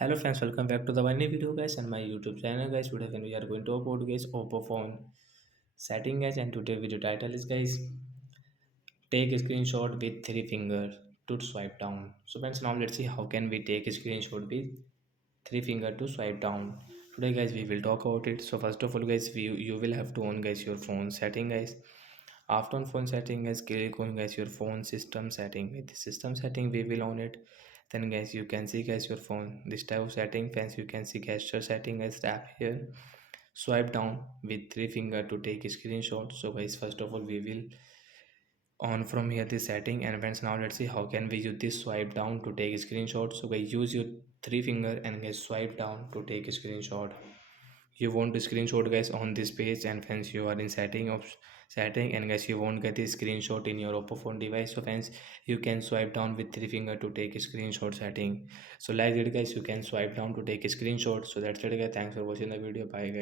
Hello friends, welcome back to the one new video guys and my YouTube channel guys. Today again we are going to upload guys Oppo phone setting guys, and today video title is guys take a screenshot with three fingers to swipe down. So friends, now let's see how can we take a screenshot with three finger to swipe down. Today guys we will talk about it. So first of all guys, you will have to on guys your phone setting guys. After on phone setting guys, click on guys your phone system setting. With the system setting we will on it. Then guys you can see guys your phone this type of setting. Friends, you can see gesture setting guys, tap here, swipe down with three finger to take a screenshot. So guys, first of all we will on from here this setting, and friends, now let's see how can we use this swipe down to take a screenshot. So guys, use your three finger and guys swipe down to take a screenshot. You want to screenshot guys on this page, and friends you are in setting and guys you won't get the screenshot in your oppo phone device. So friends, you can swipe down with three finger to take a screenshot setting. So like it guys, you can swipe down to take a screenshot. So that's it guys, thanks for watching the video, bye guys.